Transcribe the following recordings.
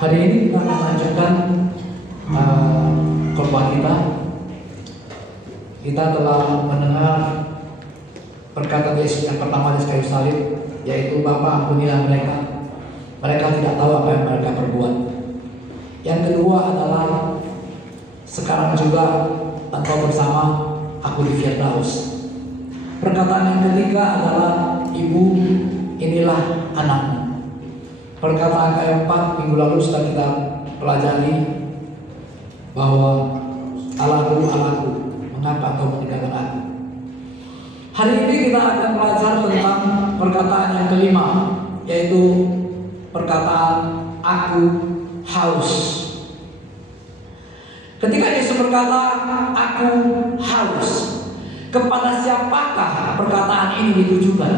Hari ini kita akan melanjutkan khotbah kita. Kita telah mendengar perkataan Yesus yang pertama di kayu salib, yaitu Bapa, ampunilah mereka, mereka tidak tahu apa yang mereka perbuat. Yang kedua adalah sekarang juga engkau bersama aku di Firdaus. Perkataan yang ketiga adalah Ibu, inilah anakmu. Perkataan keempat minggu lalu sudah kita pelajari bahwa Allahku, Allahku, mengapa engkau meninggalkan aku? Hari ini kita akan belajar tentang perkataan yang kelima, yaitu perkataan aku haus. Ketika Yesus berkata aku haus, kepada siapakah perkataan ini ditujukan?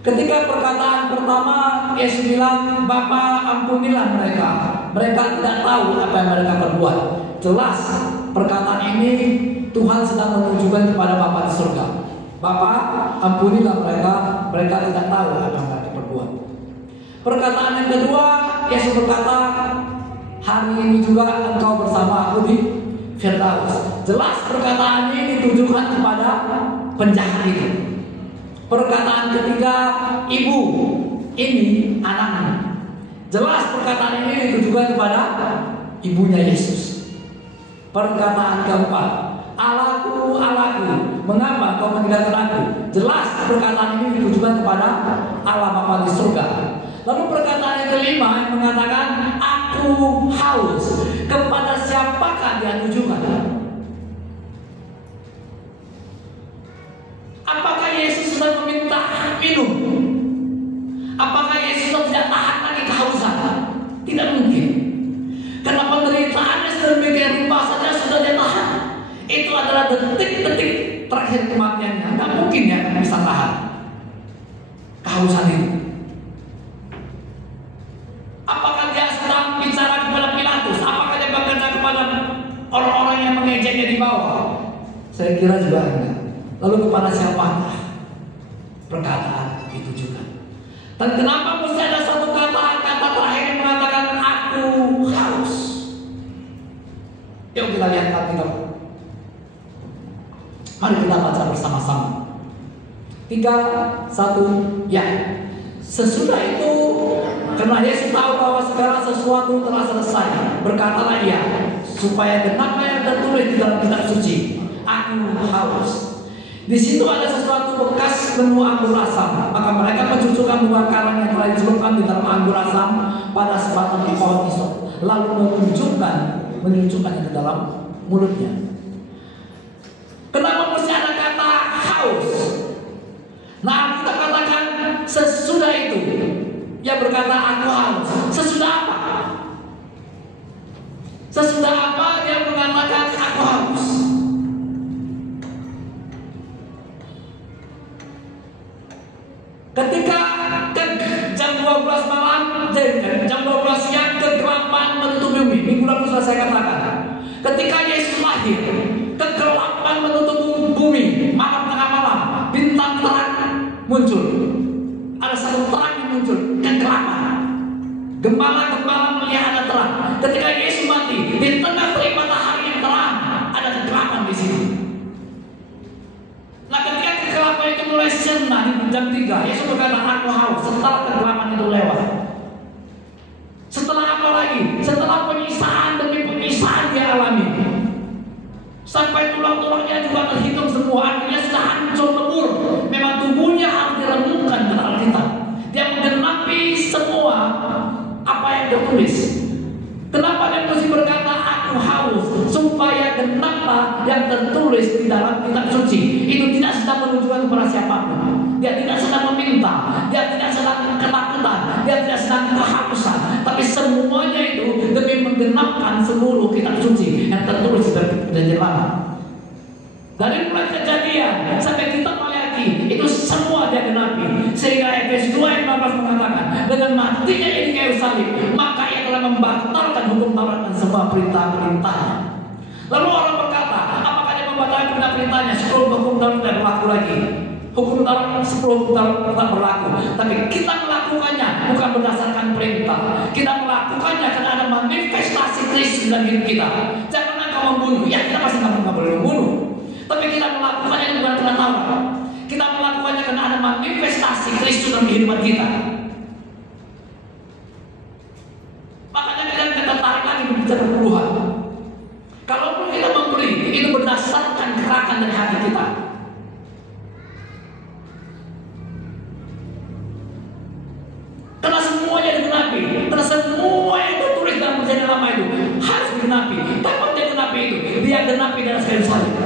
Ketika perkataan pertama Yesus bilang, Bapa, ampunilah mereka, mereka tidak tahu apa yang mereka perbuat. Jelas perkataan ini Tuhan sedang menunjukkan kepada Bapa di surga. Bapa, ampunilah mereka, mereka tidak tahu apa yang mereka perbuat. Perkataan yang kedua, Yesus berkata, hari ini juga engkau bersama aku di Firdaus. Jelas perkataan ini ditujukan kepada penjahat itu. Perkataan ketiga, Ibu, ini anakmu. Jelas perkataan ini ditujukan kepada ibunya Yesus. Perkataan keempat, Allahku, Allahku, mengapa kau meninggalkan aku? Jelas perkataan ini ditujukan kepada Allah Bapa di surga. Lalu perkataan yang kelima yang mengatakan aku haus, kepada siapakah dia tujukan? Apakah Yesus sudah meminta minum? Apakah Yesus sudah tidak tahan lagi kehausan? Tidak mungkin. Karena penderitaannya sedemikian rupa saja sudah dia tahan. Itu adalah detik-detik terakhir kematiannya. Tidak mungkin dia akan bisa tahan kehausan itu. Apakah dia sedang bicara kepada Pilatus? Apakah dia berkata kepada orang-orang yang mengejeknya di bawah? Saya kira juga enggak. Lalu kepada siapa perkataan ditujukan? Dan kenapa mesti ada satu kata terakhir yang mengatakan aku haus? Yuk kita lihat Alkitab. Mari kita baca bersama-sama. 3, 1, ya. Sesudah itu, karena Yesus tahu bahwa segala sesuatu telah selesai, berkatalah ia, supaya genaplah yang tertulis di dalam kitab suci, aku haus. Di situ ada sesuatu bekas menu anggur asam, maka mereka mencucukkan buah karang yang telah dicelupkan di dalam anggur asam pada sebatang pohon hisop, lalu menunjukkannya ke dalam mulutnya. Kenapa mesti ada kata haus? Nah, kita katakan sesudah itu ia berkata aku haus. Sesudah apa? Sesudah apa dia mengatakan aku haus? Ketika jam 12 malam, jam 12 siang kegelapan menutupi bumi. Minggu lalu sudah saya katakan. Ketika Yesus lahir, kegelapan menutup bumi. Malam tengah malam, bintang terang muncul. Ada satu terang yang muncul, kegelapan. Gembala-gembala melihat ada terang. Ketika Yesus mati, di tengah terik matahari yang terang, ada kegelapan di sini. Nah, ketika kegelapan itu mulai sirna di jam 3, Yesus berkata aku haus. Setelah kegelapan itu lewat, setelah apa lagi? Setelah penyiksaan demi penyiksaan dia alami, sampai tulang-tulangnya juga terhitung semua, artinya sudah hancur lebur. Memang tubuhnya harus diremukkan kata Alkitab. Dia menggenapi semua apa yang tertulis. Kenapa dia mesti berkata aku haus? Supaya genaplah yang tertulis di dalam kitab suci. Itu tidak sedang menunjukkan kepada siapapun. Dia tidak sedang meminta, dia tidak sedang ketakutan, dia tidak sedang kehausan. Tapi semuanya itu demi menggenapkan seluruh kitab suci yang tertulis di perjanjian lama. Dari mulai Kejadian sampai kitab Maleakhi, itu semua dia genapi. Sehingga Efesus 2 ayat 15 mengatakan, dengan matinya ini kayu salib, maka ia telah membatalkan hukum Taurat dan semua perintah-perintahnya. Lalu orang berkata, apakah dia membatalkan perintah-perintahnya? 10 hukum Taurat tidak berlaku lagi. Hukum Taurat 10 hukum Taurat tetap berlaku. Tapi kita melakukan bukan berdasarkan perintah. Kita melakukannya karena ada manifestasi Kristus dalam hidup kita. Jangan engkau membunuh. Ya, kita pasti nggak boleh membunuh. Tapi kita melakukannya bukan karena tahu. Kita melakukannya karena ada manifestasi Kristus dalam kehidupan kita. Makanya kita tarik lagi berbicara perpuluhan. Kalaupun kita memberi, itu berdasarkan gerakan dari hati kita. Karena semuanya digenapi, karena semua yang tertulis dalam perjanjian lama itu harus digenapi. Tapi dia genapi itu, dia genapi dalam sekali salib.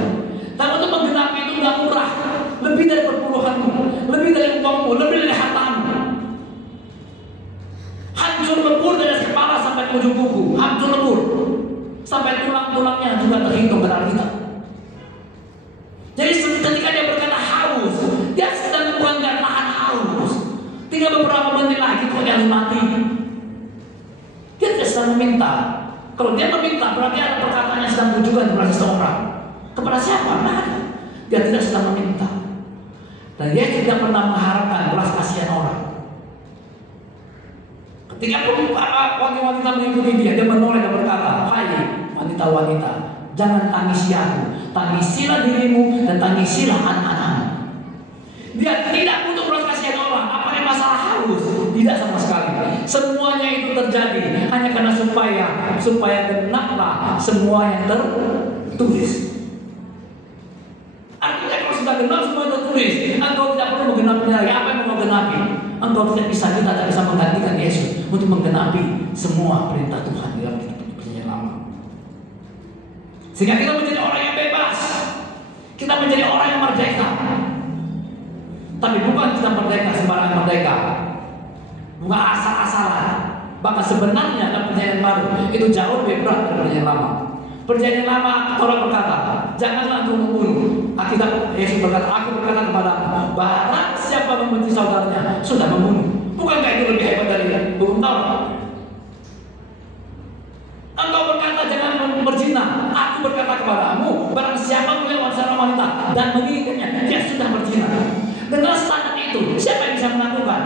Dan untuk menggenapi itu nggak murah, lebih dari perpuluhanmu, lebih dari uangmu, lebih dari hartamu. Hancur lebur dari kepala sampai ke ujung kuku, hancur lebur sampai tulang-tulangnya juga terhitung dalam kita. Jadi ketika dia berkata haus, dia sedang bukan nggak nahan haus. Tinggal beberapa menit lagi kok dia harus mati. Dia tidak sedang meminta. Kalau dia meminta berarti ada perkataan yang sedang tujukan kepada seseorang. Kepada siapa? Nah, dia tidak sedang meminta. Dan dia tidak pernah mengharapkan belas kasihan orang. Ketika wanita mengikuti dia menoleh dan berkata, "Hai wanita-wanita, jangan tangisi aku, tangisilah dirimu dan tangisilah anak-anakmu." Dia tidak butuh belas kasihan orang. Apa yang masalah haus? Tidak sama sekali. Semuanya itu terjadi hanya karena supaya genaplah semua yang tertulis. Artinya kalau sudah genap semua tertulis, engkau tidak perlu menggenapinya lagi. Apa yang mau genapi? Engkau tidak bisa menggantikan Yesus untuk menggenapi semua perintah Tuhan di dalam perjanjian lama. Sehingga kita menjadi orang yang bebas. Kita menjadi orang yang merdeka. Tapi bukan kita merdeka sembarang merdeka. Bukan asal-asalan. Bahkan sebenarnya dalam perjanjian baru itu jauh lebih berat dari perjanjian lama. Perjanjian lama Torah berkata, janganlah engkau membunuh. Alkitab Yesus berkata, aku berkata kepadamu, barang siapa membenci saudaranya sudah membunuh. Bukankah itu lebih hebat dari hukum Taurat? Engkau berkata jangan berzina. Aku berkata kepadamu, barang siapa melihat seorang wanita dan menginginkannya, dia sudah berzina. Dengan standar itu, siapa yang bisa melakukan?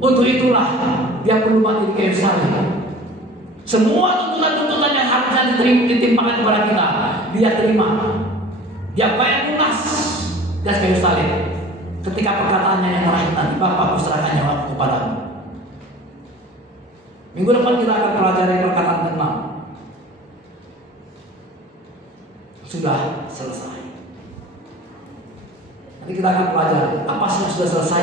Untuk itulah dia perlu mati di kayu salib. Semua tuntutan-tuntutan yang harusnya ditimpakan kepada kita, dia terima. Dia bayar lunas di atas kayu salib. Ketika perkataannya yang terakhir nanti, Bapa, kuserahkan nyawaku kepadamu. Minggu depan kita akan pelajari perkataan ke-6. Sudah selesai. Nanti kita akan pelajari apa sih yang sudah selesai.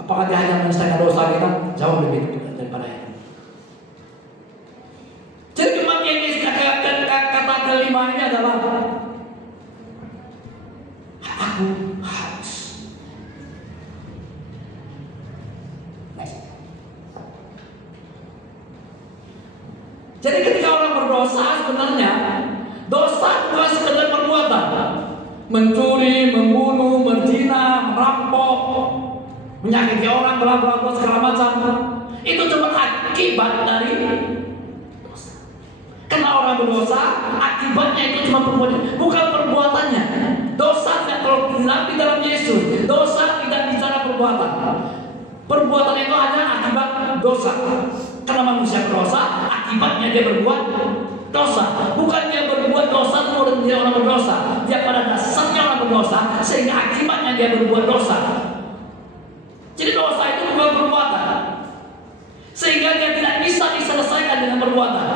Apakah dia hanya menyelesaikan dosa kita? Jauh lebih daripada itu. Jadi kematian Yesus kata kelima ini adalah aku haus. Jadi ketika orang berdosa sebenarnya dosa bukan sekedar perbuatan, mencuri, membunuh, berzina, merampok, menyakiti orang, bla segala macam. Itu cuma akibat dari dosa. Karena orang berdosa, akibatnya itu cuma perbuatan, bukan perbuatannya. Dosa tidak kalau di dalam Yesus, dosa tidak bicara perbuatan. Perbuatan itu hanya akibat dosa. Karena manusia berdosa, akibatnya dia berbuat dosa. Bukan dia berbuat dosa kemudian dia orang berdosa. Dia pada dasarnya orang berdosa sehingga akibatnya dia berbuat dosa. Jadi dosa itu bukan perbuatan. Sehingga dia tidak bisa diselesaikan dengan perbuatan.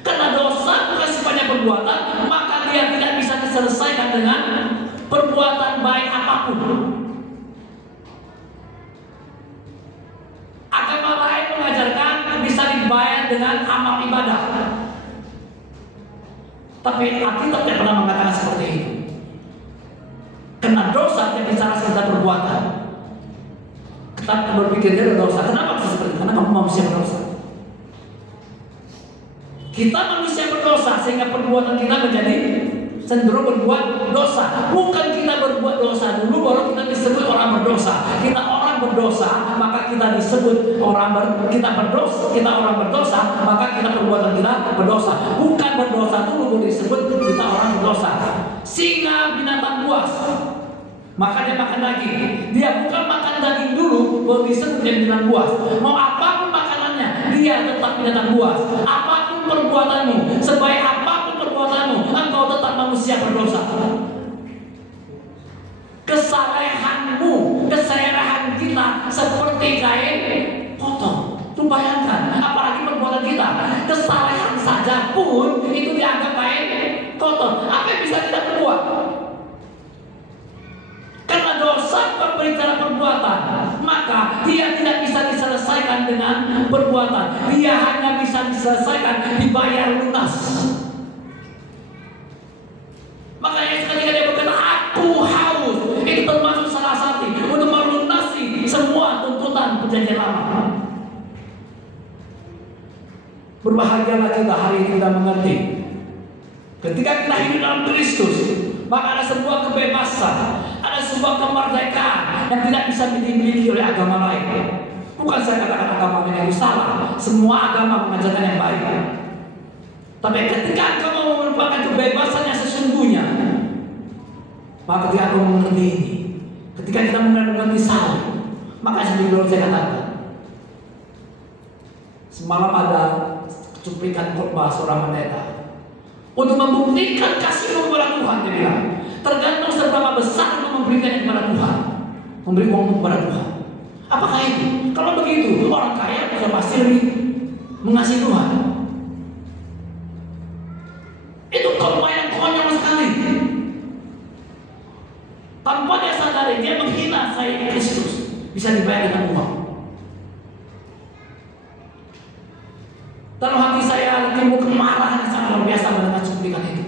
Karena dosa bukan sifatnya perbuatan, maka dia tidak bisa diselesaikan dengan perbuatan baik apapun. Agama lain mengajarkan bisa dibayar dengan amal ibadah. Tapi Alkitab tidak pernah mengatakan seperti itu. Karena dosa tidak bicara sekedar perbuatan. Kita berpikir dia ada dosa. Kenapa bisa seperti itu? Karena kamu manusia berdosa. Kita manusia berdosa sehingga perbuatan kita menjadi cenderung berbuat dosa. Bukan kita berbuat dosa dulu baru kita disebut orang berdosa. Kita orang berdosa maka kita disebut orang berdosa maka kita perbuatan kita berdosa. Bukan berdosa dulu baru disebut kita orang berdosa. Singa binatang buas maka dia makan daging. Dia bukan makan daging dulu baru disebut menjadi binatang buas. Mau apapun makanannya, dia tetap binatang buas. Apapun perbuatanmu, sebaik apapun perbuatanmu, engkau tetap manusia berdosa. Kesalehanmu, kesalehan kita seperti kain kotor. Lu bayangkan, apalagi perbuatan kita, kesalehan saja pun itu dianggap kain kotor. Apa yang bisa kita perbuat? Karena dosa berbicara perbuatan, maka dia tidak bisa diselesaikan dengan perbuatan. Dia hanya bisa diselesaikan dibayar lunas. Makanya ketika dia berkata, aku haus, itu termasuk salah satu untuk melunasi semua tuntutan perjanjian lama. Berbahagialah kita hari ini kita mengerti, ketika kita hidup dalam Kristus, maka ada sebuah kebebasan, ada sebuah kemerdekaan yang tidak bisa dimiliki oleh agama lain. Bukan saya katakan agama lain itu salah, semua agama mengajarkan yang baik. Tapi ketika engkau mau merupakan kebebasan yang sesungguhnya, maka ketika engkau mengerti ini, ketika kita mengerti Saul, maka seperti saya katakan, semalam ada cuplikan khotbah seorang pendeta untuk membuktikan kasihmu kepada Tuhan. Dia bilang, tergantung seberapa besar untuk memberikan kepada Tuhan, memberi uang kepada Tuhan. Apakah itu? Kalau begitu, orang kaya bisa pasti lebih mengasihi Tuhan. Itu khotbah yang konyol sekali. Tanpa dia sadari, dia menghina saya Kristus, bisa dibayar dengan uang. Dalam hati saya timbul kemarahan yang sangat luar biasa mendengar cuplikan itu.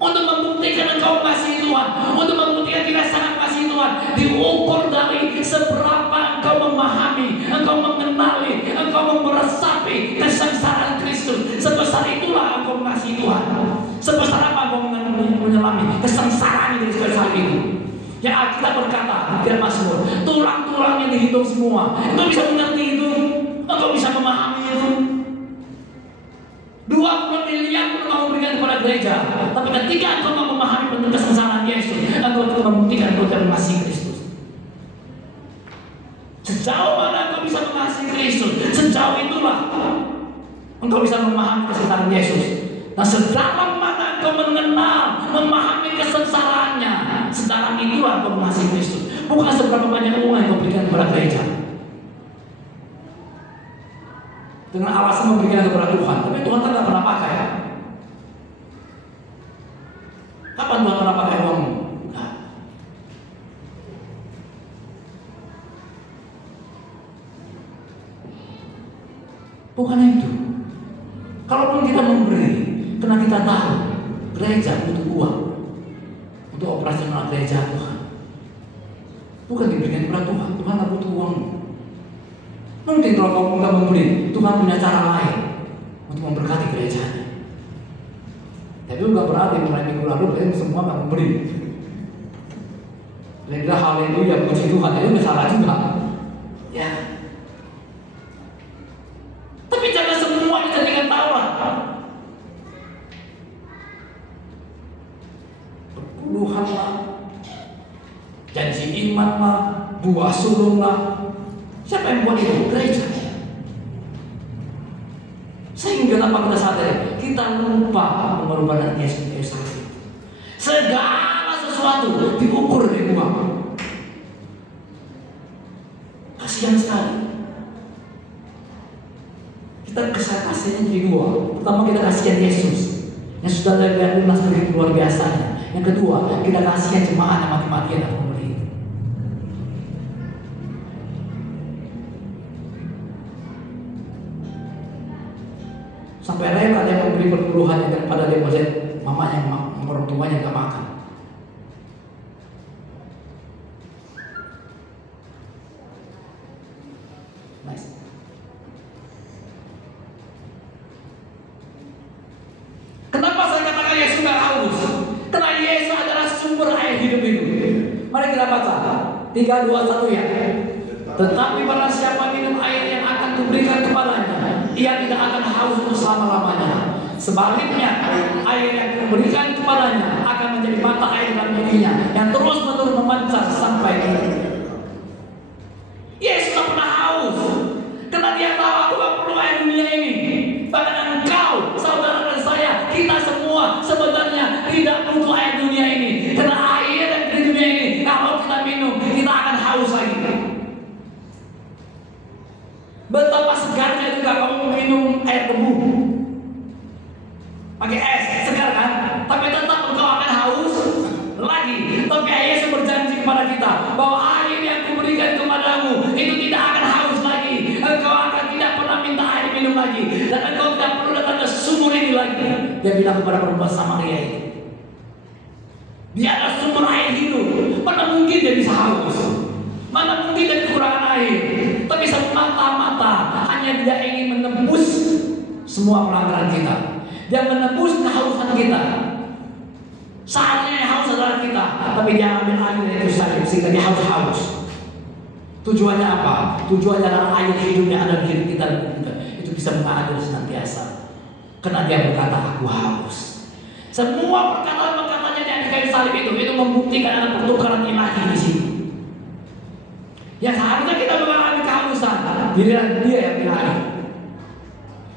Untuk membuktikan engkau mengasihi Tuhan, untuk membuktikan kita sangat mengasihi Tuhan, diukur dari seberapa engkau memahami, engkau mengenali, engkau meresapi kesengsaraan Kristus. Sebesar itulah engkau mengasihi Tuhan. Sebesar apa engkau menyelami kesengsaraan dari sebesar itu. Yang Alkitab berkata di Mazmur, tulang-tulangnya dihitung semua. Engkau bisa mengerti itu. Engkau bisa memahami itu. 20 miliar pun engkau memberikan kepada gereja, tapi ketika engkau memahami bentuk kesengsaraan Yesus, engkau telah membuktikan engkau telah mengasihi Kristus. Sejauh mana engkau bisa mengasihi Kristus, sejauh itulah engkau bisa memahami kesengsaraan Yesus. Nah, sedalam mana engkau mengenal, memahami kesengsaraannya, sedalam itulah engkau mengasihi Kristus. Bukan seberapa banyak uang yang engkau berikan kepada gereja dengan alasan memberikan kepada Tuhan, tapi Tuhan kan tidak pernah pakai. Kapan Tuhan pernah pakai uangmu? Nah. Bukan itu. Kalaupun kita memberi, karena kita tahu gereja butuh uang untuk operasional gereja Tuhan, bukan diberikan kepada Tuhan. Tuhan tidak butuh uangmu. Mungkin kalau kamu nggak memberi, Tuhan punya cara lain untuk memberkati gerejanya. Tapi nggak berarti mulai minggu lalu kalian semua nggak memberi. Kalian bilang haleluya, puji Tuhan, itu nggak salah juga. Ya. Tapi jangan semua dijadikan Taurat. Perpuluhan lah, janji iman lah, buah sulung lah. Siapa yang buat itu? Gereja. Sehingga tanpa kita sadari, kita lupa mengorbankan Yesus Kristus. Segala sesuatu diukur dari uang. Kasihan sekali. Kita kasihan jadi dua. Pertama, kita kasihan Yesus yang sudah lebih lunas dari luar biasanya. Yang kedua, kita kasihan jemaat yang mati-matian atau memberi. Sampai rela dia memberi perpuluhannya daripada dia melihat mamanya, orang tuanya gak makan. Nice. Kenapa saya katakan Yesus gak haus? Karena Yesus adalah sumber air hidup itu. Mari kita baca 3, 2, 1 ya. Tetapi barang siapa minum air yang akan kuberikan kepadanya, ia tidak akan haus untuk selama-lamanya. Sebaliknya, air yang kuberikan kepadanya akan menjadi mata air dalam dirinya yang terus-menerus memancar sampai ke Yesus tak pernah haus karena dia tahu aku gak perlu air dunia ini. Bahkan engkau, saudara dan saya, kita semua sebenarnya tidak butuh air dunia ini. Karena air yang di dunia ini kalau kita minum, kita akan haus lagi. Betapa segarnya juga kamu minum air debu pakai es, segar kan? Tapi tetap engkau akan haus lagi. Tapi Yesus berjanji kepada kita bahwa air yang kuberikan kepadamu itu tidak akan haus lagi. Engkau akan tidak pernah minta air minum lagi, dan engkau tidak perlu datang ke sumur ini lagi. Dia bilang kepada perempuan Samaria ini, dia adalah sumber air hidup. Mana mungkin dia bisa haus? Mana mungkin dia kekurangan air? Tapi semata-mata hanya dia ingin menembus semua pelanggaran kita. Dia menembus kehausan kita. Saatnya yang haus adalah kita, tapi dia ambil air itu sehingga dia haus. Tujuannya apa? Tujuannya adalah air hidupnya ada di diri kita itu bisa mengalir senantiasa. Karena dia berkata, aku haus. Semua perkataan-perkataannya yang di kayu salib itu membuktikan ada pertukaran ilahi di sini. Yang seharusnya kita mengalami kehausan, giliran dia yang ilahi.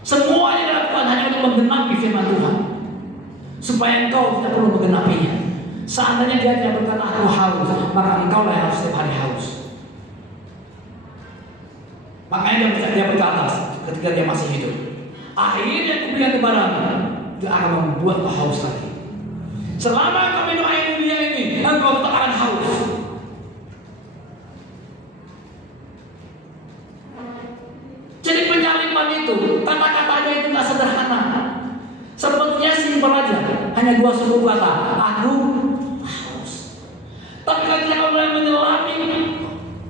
Semuanya dilakukan hanya untuk menggenapi firman Tuhan, supaya engkau tidak perlu menggenapinya. Seandainya dia tidak berkata aku haus, maka engkau lah yang harus setiap hari haus. Makanya dia berkata ketika dia masih hidup, air yang kuberikan kepadamu dia akan membuat kau haus lagi. Selama kau minum air dunia ini, engkau tetap akan haus. Jadi penyaliban itu, kata-katanya itu tidak sederhana. Sepertinya simpel aja, hanya dua suku kata, aku haus. Tapi ketika kau mulai menyelami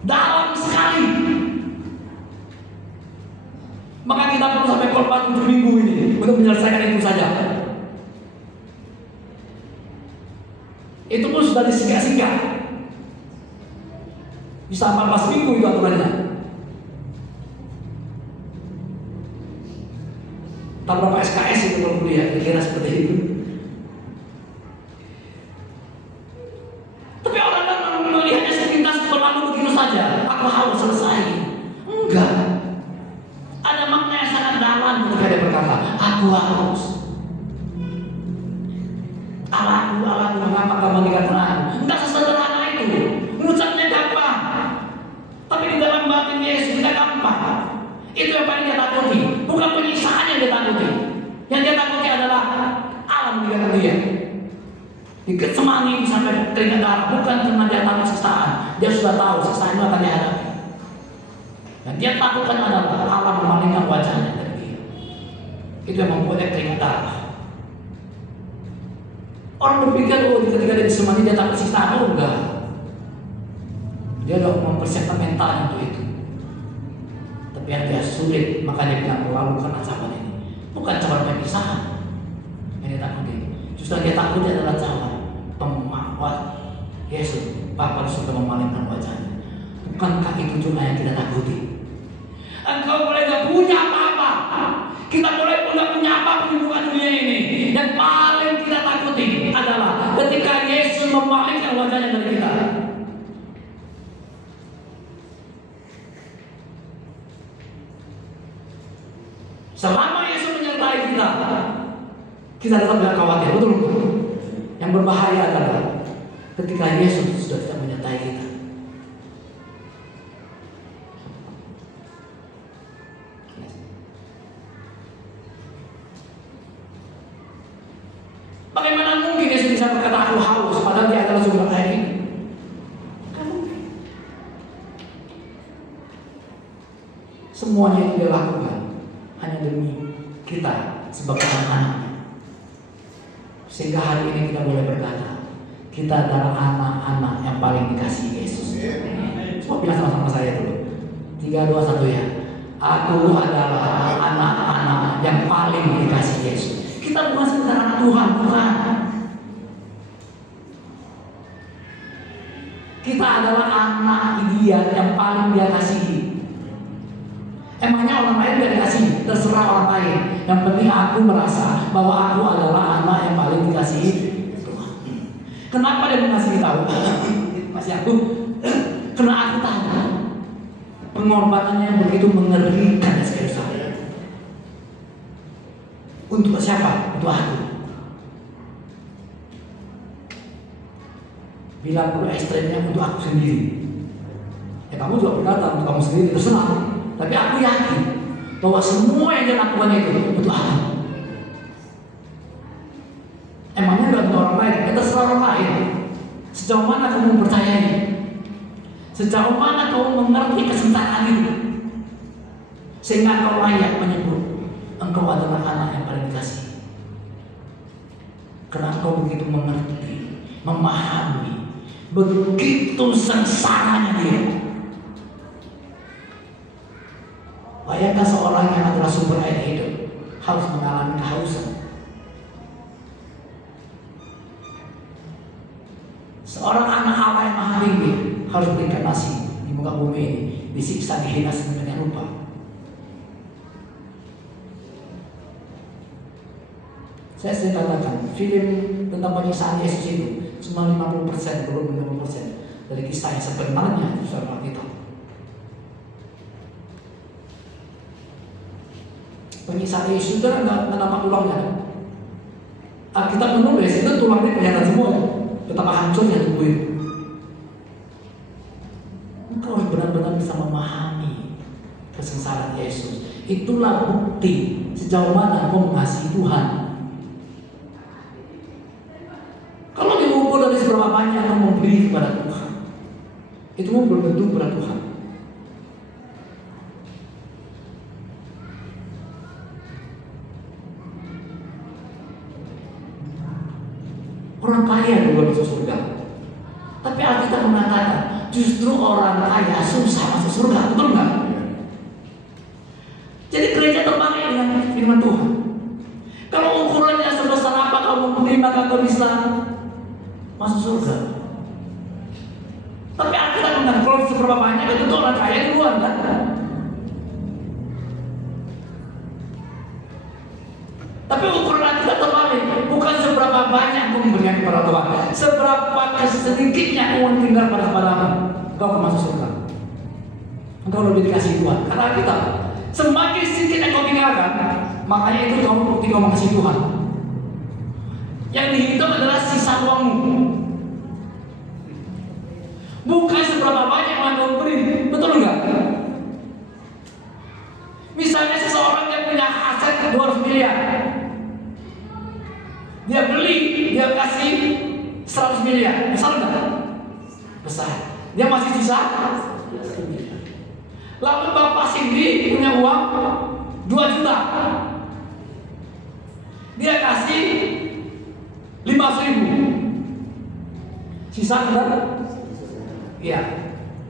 dalam sekali, maka kita perlu sampai korban 7 minggu ini untuk menyelesaikan itu saja. Itu pun sudah disingkat-singkat. Bisa 14 minggu itu aturannya. Tak berapa SKS itu kalau kuliah, kira-kira seperti itu. Tapi orang melihatnya sepintas berlalu begitu saja. Aku haus selesai. Enggak. Ada makna yang sangat dalam ketika dia berkata, aku haus. Allahku, mengapa kau meninggalkan aku? Enggak sesederhana itu. Mengucapnya gampang, tapi di dalam batin Yesus tidak gampang. Itu yang paling dia takuti, bukan penyiksaan yang dia takuti. Yang dia takuti adalah Allah meninggalkan dia. Dikesemani sampai keringat darah, bukan karena dia takut siksaan. Dia sudah tahu siksaan itu akan dihadapi. Dan dia takutkan adalah Allah memalingkan wajahnya dari dia. Itu yang membuatnya keringat darah. Orang berpikir, oh ketika dia disemani dia takut siksaan. Oh enggak. Dia sudah mempersiapkan mental untuk itu. Tapi yang dia sulit, maka dia bilang melakukan ancaman ini. Bukan ancaman pemisahan yang dia takuti. Justru dia takutnya adalah ancaman pemakwat Yesus. Bapa sudah memalingkan wajahnya. Bukankah itu juga yang kita takuti? Engkau boleh gak punya apa-apa, kita boleh gak punya apa-apa di muka dunia ini. Yang paling kita takuti adalah ketika Yesus memalingkan wajahnya dari kita. Selama Yesus menyertai kita tetap tidak khawatir, betul? Yang berbahaya adalah ketika Yesus sudah tidak menyertai kita. Bagaimana mungkin Yesus bisa berkata aku haus padahal dia adalah sumber air ini? Semuanya yang dia lakukan hanya demi kita sebagai anak-anaknya. Sehingga hari ini kita boleh berkata, kita adalah anak-anak yang paling dikasihi Yesus. Coba bilang sama-sama saya dulu. 3, 2, 1 ya. Aku adalah anak-anak yang paling dikasihi Yesus. Kita bukan sekedar anak Tuhan, bukan. Kita adalah anak Dia yang paling Dia kasihi. Emangnya orang lain tidak dikasih, terserah orang lain. Yang penting aku merasa bahwa aku adalah anak yang paling dikasihi Tuhan. Kenapa dia mengasihi tahu? Masih aku. Karena aku tahu pengorbanannya yang begitu mengerikan sekali saya. Untuk siapa? Untuk aku. Bilang perlu ekstremnya untuk aku sendiri. Ya kamu juga berkata untuk kamu sendiri terserah. Tapi aku yakin bahwa semua yang dia lakukan itu untuk aku. Emangnya gak untuk orang lain? Ya terserah orang lain. Sejauh mana kamu mempercayai? Sejauh mana kamu mengerti kesengsaraan itu? Sehingga kau layak menyebut engkau adalah anak yang paling dikasihi. Karena engkau begitu mengerti, memahami, begitu sengsaranya dia. Bayangkan seorang yang adalah sumber air hidup harus mengalami kehausan. Seorang anak Allah yang maha tinggi harus berinkarnasi di muka bumi ini, disiksa, dihina sedemikian rupa. Saya sering katakan, film tentang penyiksaan Yesus itu cuma 50%, belum 50% dari kisah yang sebenarnya itu saudara kita. Penyiksaan Yesus itu nggak nampak tulangnya. Kita menulis itu tulangnya kelihatan semua, betapa hancurnya tubuh itu. Engkau harus benar-benar bisa memahami kesengsaraan Yesus. Itulah bukti sejauh mana kau mengasihi Tuhan. Kalau diukur dari seberapa banyak kamu memberi kepada Tuhan, itu belum tentu kepada Tuhan. Orang kaya juga masuk surga. Tapi Alkitab mengatakan justru orang kaya susah masuk surga, betul nggak? Jadi gereja terbalik dengan firman Tuhan. Kalau ukurannya sebesar apa kamu memberi, maka kau bisa masuk surga. Tapi Alkitab mengatakan kalau seberapa banyak itu orang kaya duluan kan? Tapi ukuran Alkitab terbalik, bukan seberapa banyak kau memberikan kepada Tuhan, seberapa sedikitnya kau tinggal pada kau akan masuk surga. Engkau lebih dikasih Tuhan. Karena Alkitab, semakin sedikit yang kau tinggalkan, makanya itu kamu bukti kau mengasihi Tuhan. Yang dihitung adalah sisa uangmu, bukan seberapa banyak yang kau beri. Betul enggak? Misalnya seseorang yang punya aset 200 miliar, dia beli, dia kasih 100 miliar, besar enggak? Besar. Dia masih sisa 1 miliar. Lalu Bapak Cindy punya uang 2 juta, dia kasih 500.000, sisa berapa? Iya,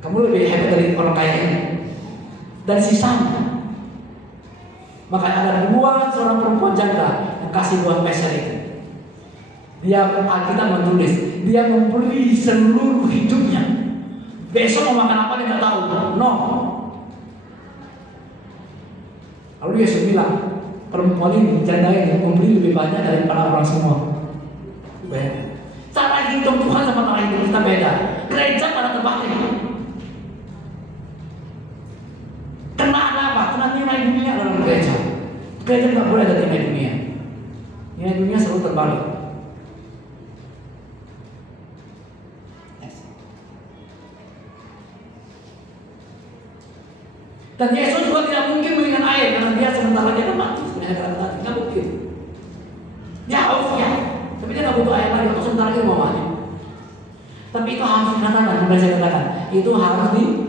kamu lebih hebat dari orang kaya ini. Dan sisanya, maka ada seorang perempuan janda yang kasih 2 peser itu. Dia Alkitab menulis, dia membeli seluruh hidupnya. Besok mau makan apa dia nggak tahu. No. Lalu Yesus bilang, perempuan ini, janda ini membeli lebih banyak daripada orang semua. Cara hidup Tuhan sama cara hidup kita beda. Gereja pada terbalik. Karena apa? Karena nilai dunia dalam gereja. Gereja nggak boleh ada nilai dunia. Nilai dunia selalu terbalik. Dan Yesus juga tidak mungkin berikan air karena dia sebentar lagi akan mati. Sebenarnya kata-kata tidak mungkin. Dia haus ya, tapi dia tidak butuh air lagi. Atau sebentar lagi mau mati. Tapi itu harus dikatakan. Sebenarnya saya katakan itu harus dikatakan.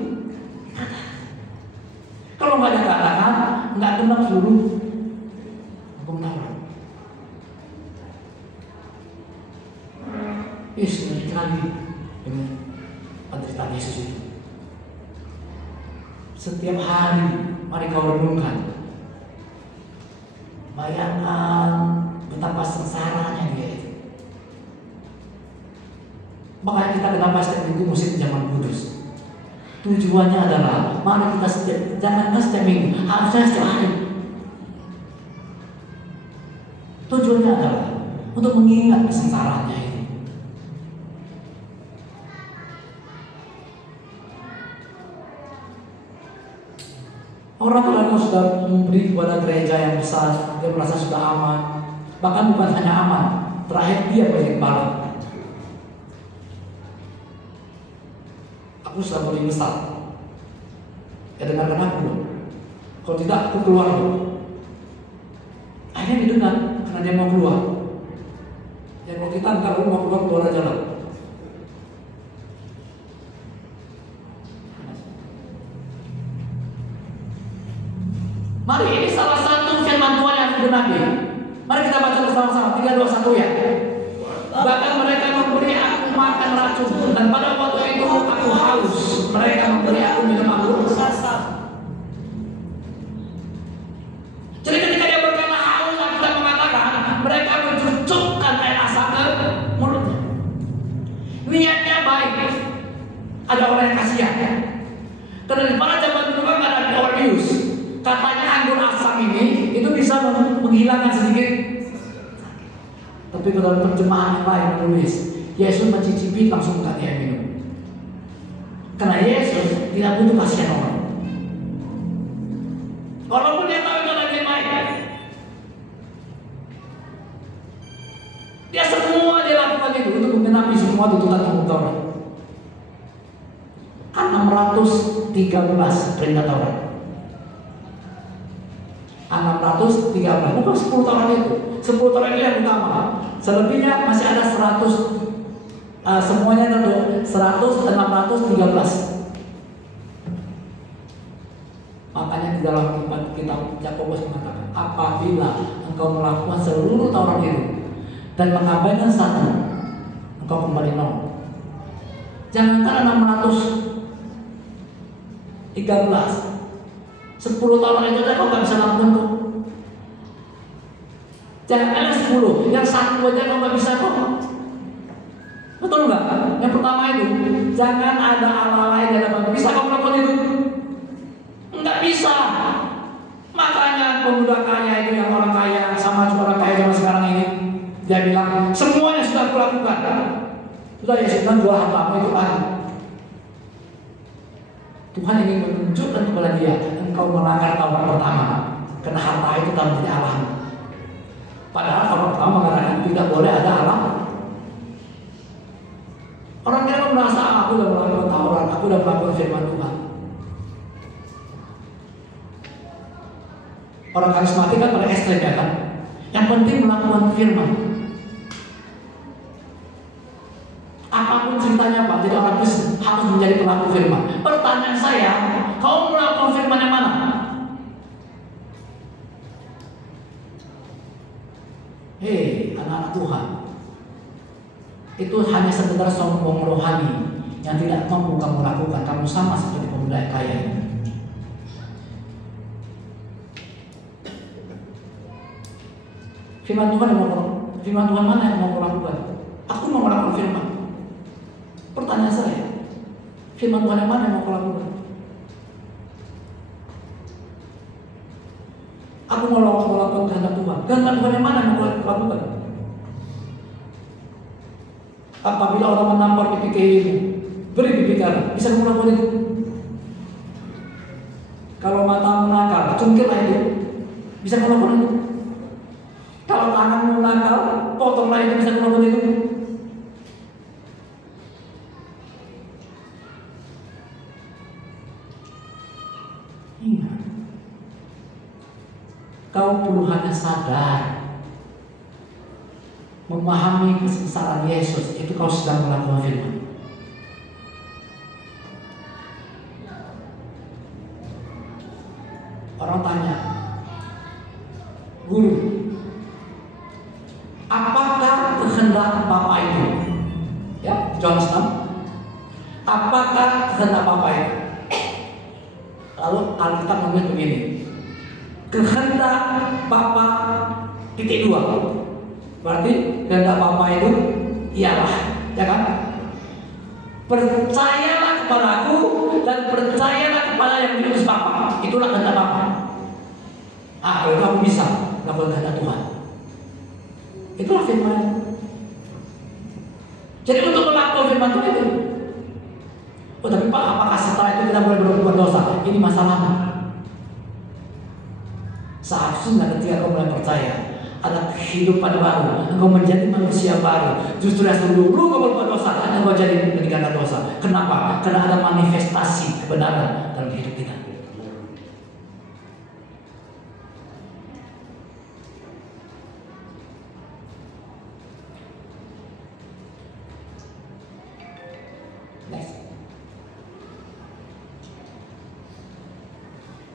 Kalau nggak dikatakan, nggak genap seluruh pengetahuan. Yesus sekali dengan penderitaan Yesus itu. Setiap hari, mari kau renungkan. Bayangkan betapa sengsaranya dia itu. Makanya kita kenapa setiap minggu musim zaman kudus. Tujuannya adalah, mari kita jangan setiap minggu, harusnya setiap hari. Tujuannya adalah untuk mengingat kesengsaraannya ini. Orang kadang sudah memberi kepada gereja yang besar, dia merasa sudah aman. Bahkan bukan hanya aman, terakhir dia menjadi kepala. Aku sudah beri besar. Ya dengarkan aku loh. Kalau tidak aku keluar loh. Akhirnya didengar karena dia mau keluar. Ya kalau kita entar mau keluar aja lah. Mari, ini salah satu firman Tuhan yang digenapi. Mari kita baca bersama-sama 3, 2, 1 ya. Bahkan mereka memberi aku makan racun, dan pada waktu itu aku haus. Mereka memberi aku minum anggur sasa. Jadi ketika dia berkata haus, kita mengatakan mereka mencucukkan air asam ke mulutnya. Niatnya baik. Ada orang yang kasihan. Karena di para zaman dulu kan ada orang bius. Katanya anggur asam ini itu bisa menghilangkan sedikit. Tapi kalau dalam terjemahan yang lain menulis Yesus mencicipi langsung minta dia minum. Karena Yesus tidak butuh kasihan orang. Walaupun dia tahu itu lagi baik, dia semua dia lakukan itu untuk menggenapi semua tuntutan Taurat. Kan 613 perintah Taurat. 613, bukan 10 Taurat itu. 10 Taurat itu yang utama. Selebihnya masih ada 100, semuanya tentu 613. Makanya di dalam kitab Yakobus mengatakan, apabila engkau melakukan seluruh Taurat itu dan mengabaikan satu, engkau kembali nol. Jangankan 613, 10 Taurat itu aja kau gak bisa lakukan kok. Jangan 10, yang satu aja kau gak bisa kok. Betul nggak? Yang pertama itu, jangan ada Allah lain dalam hati. Bisa kau melakukan itu? Enggak bisa. Makanya pemuda kaya itu, yang orang kaya sama orang kaya zaman sekarang ini, dia bilang semuanya sudah aku lakukan. Sudah ya, sudah jual hartamu itu kan. Tuhan ingin menunjukkan kepada dia, engkau melanggar Taurat pertama, karena harta itu tak menjadi Allah. Padahal Taurat pertama mengatakan tidak boleh ada Allah. Orang kira merasa aku sudah melakukan Taurat, aku sudah melakukan firman Tuhan. Orang karismatik kan pada ekstrem ya kan. Yang penting melakukan firman. Apapun ceritanya Pak, jadi orang Kristen harus menjadi pelaku firman. Pertanyaan saya, kau melakukan firman yang mana? Hei, anak-anak Tuhan, itu hanya sekedar sombong rohani yang tidak mampu kamu lakukan. Kamu sama seperti pemuda yang kaya ini. Firman Tuhan mana yang mau lakukan? Aku mau melakukan firman. Pertanyaan saya, firman Tuhan yang mana yang mau lakukan? Aku mau melakukan kehendak Tuhan. Kehendak Tuhan yang mana yang mau lakukan? Apabila orang menampar pipi kiri, beri pipi kanan. Bisa kamu lakukan itu? Kalau matamu nakal, cungkillah itu. Bisa kamu lakukan itu? Kalau tanganmu nakal, potonglah itu. Bisa kamu lakukan itu? Ingat, kau perlu hanya sadar, memahami kesengsaraan Yesus, itu kau sedang melakukan firman. Orang tanya, guru, apakah kehendak Bapa itu? Ya, John 6. Apakah kehendak Bapa itu? Lalu Alkitab menulis begini, kehendak Bapa titik 2. Berarti kehendak Bapa itu ialah, ya kan? Percayalah kepada aku dan percayalah kepada yang diutus Bapa. Itulah kehendak Bapa. Kalau kamu bisa melakukan kehendak Tuhan, itulah firman. Jadi untuk melakukan firman Tuhan itu, oh tapi Pak, apakah setelah itu kita boleh berbuat dosa? Ini masalahnya. Sungguh ketika kau mulai percaya, ada kehidupan baru, engkau menjadi manusia baru. Justru yang dulu kau berbuat dosa, engkau jadi meninggalkan dosa. Kenapa? Karena ada manifestasi kebenaran dalam hidup kita.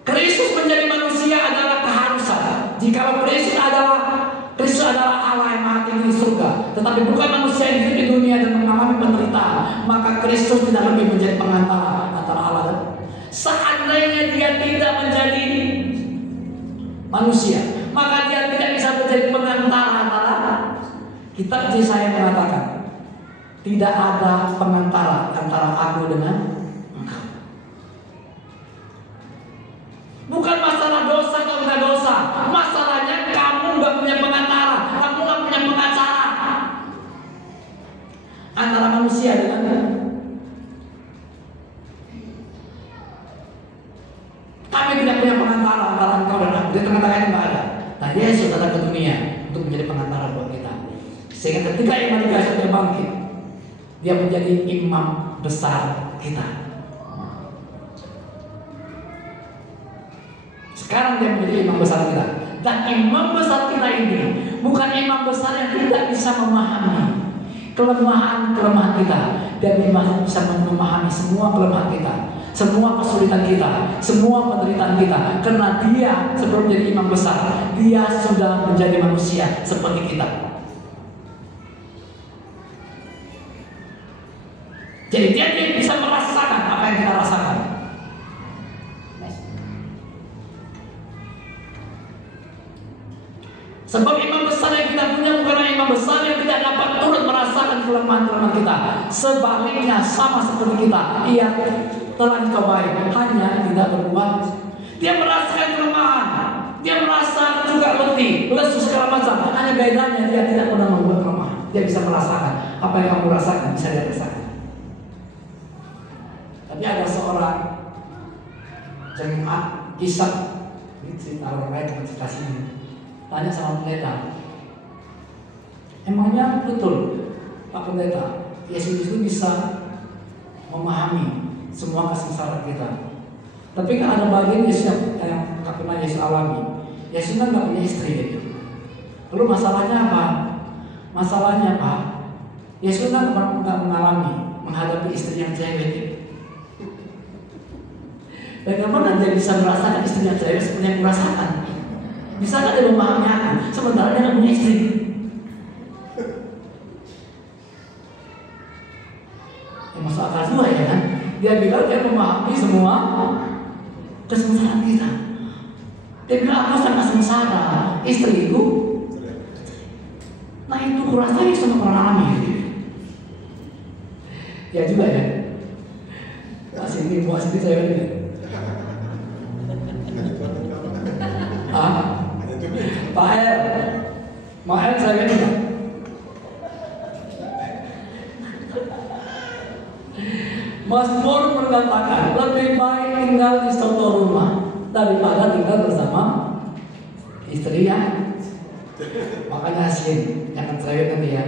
Kristus menjadi manusia adalah keharusan. Jika Kristus adalah Allah yang mati di surga, tetapi bukan manusia yang hidup di dunia dan mengalami penderitaan, maka Kristus tidak lebih menjadi pengantara antara Allah dan seandainya dia tidak menjadi manusia, maka dia tidak bisa menjadi pengantara antara. Kitab Yesaya mengatakan tidak ada pengantara antara aku dengan engkau. Bukan masalah dosa atau tidak dosa, masalahnya kamu nggak punya pengantara, kamu nggak punya pengacara antara manusia dengan kami tidak punya pengantara antara engkau dan aku. Di tengah-tengah itu nggak ada. Nah, Yesus datang ke dunia untuk menjadi pengantara buat kita. Sehingga ketika Imam Dikasih bangkit, dia menjadi imam besar kita. Sekarang dia menjadi imam besar kita. Dan imam besar kita ini bukan imam besar yang tidak bisa memahami kelemahan kita. Dia bisa memahami semua kelemahan kita, semua kesulitan kita, semua penderitaan kita. Karena dia sebelum menjadi imam besar, dia sudah menjadi manusia seperti kita. Jadi dia bisa merasakan apa yang kita rasakan. Sebab imam besar yang kita punya bukanlah imam besar yang tidak dapat turut merasakan kelemahan-kelemahan kita. Sebaliknya sama seperti kita, ia telah dicobai, hanya tidak berbuat. Dia merasakan kelemahan, dia merasa juga letih, lesu segala macam. Hanya bedanya dia tidak pernah membuat kelemahan. Dia bisa merasakan apa yang kamu rasakan, bisa dia rasakan. Tapi ada seorang jemaat kisah, ini cerita orang lain cerita sini. Tanya sama pendeta, emangnya betul Pak Pendeta, Yesus itu bisa memahami semua kesengsaraan kita? Tapi kan ada bagian Yesus yang tak pernah Yesus alami. Yesus kan gak punya istri gitu. Lalu masalahnya apa? Masalahnya Pak, Yesus kan gak mengalami menghadapi istri yang cewek. Bagaimana dia bisa merasakan istri yang cewek seperti yang merasakan? Bisa nggak dia memahami aku? Sementara dia nggak punya istri. Ya masuk akal juga ya kan? Dia bilang dia memahami semua kesengsaraan kita. Dia bilang aku sangat sengsara, istriku. Nah itu kurasa Yesus nggak pernah alami. Ya juga ya. Sini buat sini saya ini. Pak El saya ini. Mazmur mengatakan lebih baik tinggal di suatu rumah daripada tinggal bersama istri yang. Makanya hasil jangan cerewet nanti ya.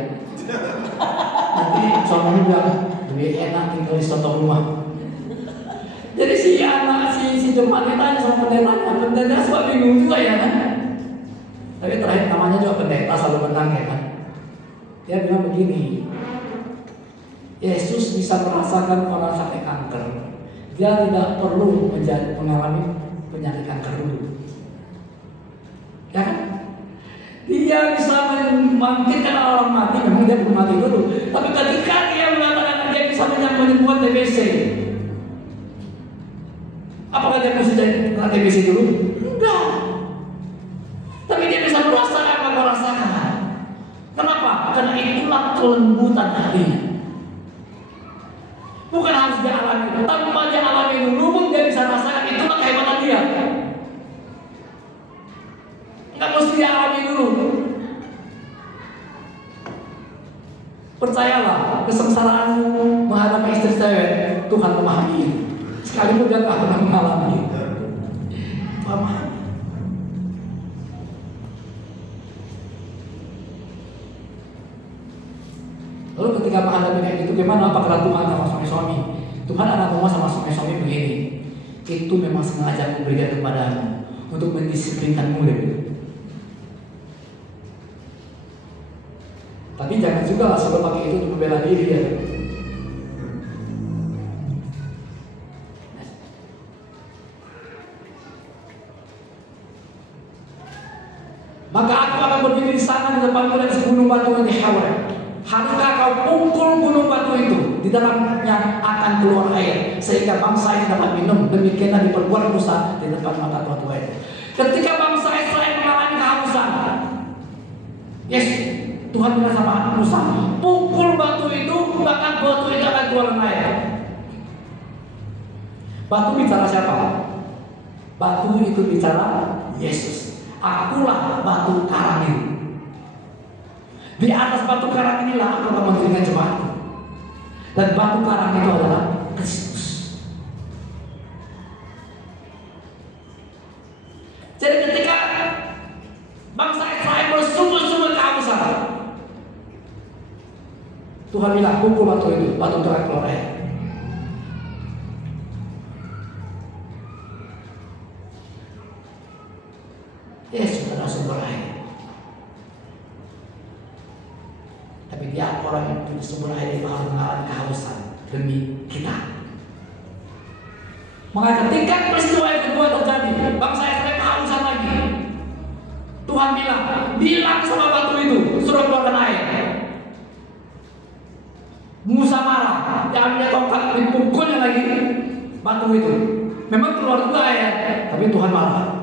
Nanti suaminya bilang lebih enak tinggal di suatu rumah. Jadi si anak si jemaat tanya sama pendeta suka bingung juga ya kan. Tapi terakhir namanya juga pendeta selalu menang ya kan. Dia bilang begini, Yesus bisa merasakan orang sakit kanker. Dia tidak perlu mengalami penyakit kanker dulu. Ya kan? Dia bisa membangkitkan orang mati, memang dia belum mati dulu. Tapi ketika dia mengatakan dia bisa menyembuhkan TBC, apakah dia mesti jadi TBC dulu? Enggak. Tapi dia bisa merasakan apa yang rasakan. Kenapa? Karena itulah kelembutan hatinya. Bukan harus dia alami, tanpa dia alami dulu pun dia bisa rasakan itulah kehebatan dia. Enggak mesti dia alami dulu. Percayalah, kesengsaraanmu menghadapi istri cewek, Tuhan memahami. Sekalipun dia tak pernah mengalami, Tuhan memahami. bagaimana apakah Tuhan sama suami-suami? Tuhan ada ngomong sama suami-suami begini, itu memang sengaja aku berikan kepadamu untuk mendisiplinkanmu lebih. Tapi jangan juga lah sudah pakai itu untuk membela diri ya. Maka aku akan berdiri di sana di depanmu dan segunung batu yang dihawar. Haruskah kau pukul gunung batu itu? Di dalamnya akan keluar air sehingga bangsa ini dapat minum. Demikianlah diperbuat Musa di depan mata tua-tua itu. Ketika bangsa Israel mengalami kehausan, yes, Tuhan bilang sama Musa, pukul batu itu, bahkan batu itu akan keluar air. Batu bicara siapa? Batu itu bicara Yesus. Akulah batu karang itu. Di atas batu karang inilah aku akan mendirikan jemaatku. Dan batu karang itu adalah Kristus. Jadi ketika bangsa Israel bersungguh-sungguh kehausan, Tuhan bilang pukul batu itu, batu itu akan keluar air. Yesus adalah sumber air. Tapi dia orang yang punya sumber air yang harus mengalami kehausan demi kita. Maka ketika peristiwa yang kedua terjadi, bangsa Israel kehausan lagi. Tuhan bilang sama batu itu, suruh keluarkan air. Musa marah, dia tongkat dipukulnya lagi batu itu. Memang keluar juga air, tapi Tuhan marah.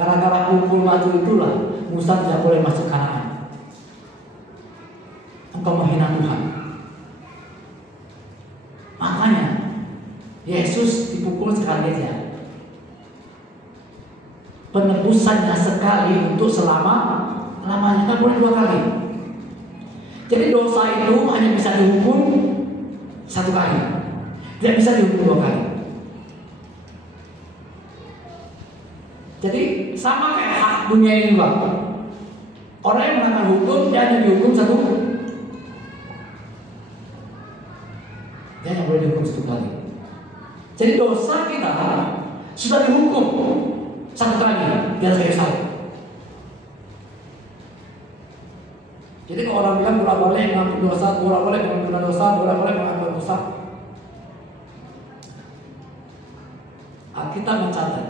Gara-gara pukul batu itulah Musa tidak boleh masuk Kanaan. Engkau menghina Tuhan. Makanya Yesus dipukul sekali aja. Penebusannya sekali untuk selama-lamanya, tak boleh dua kali. Jadi dosa itu hanya bisa dihukum satu kali, tidak bisa dihukum dua kali. Jadi sama kayak hak dunia ini juga. Orang yang melanggar hukum dia hanya dihukum satu. Dia hanya boleh dihukum satu kali. Jadi dosa kita sudah dihukum satu kali, dia harus selesai. Jadi kalau orang bilang bolak-balik mengampuni dosa, bolak-balik mengampuni dosa, bolak-balik mengampuni dosa, Alkitab mencatat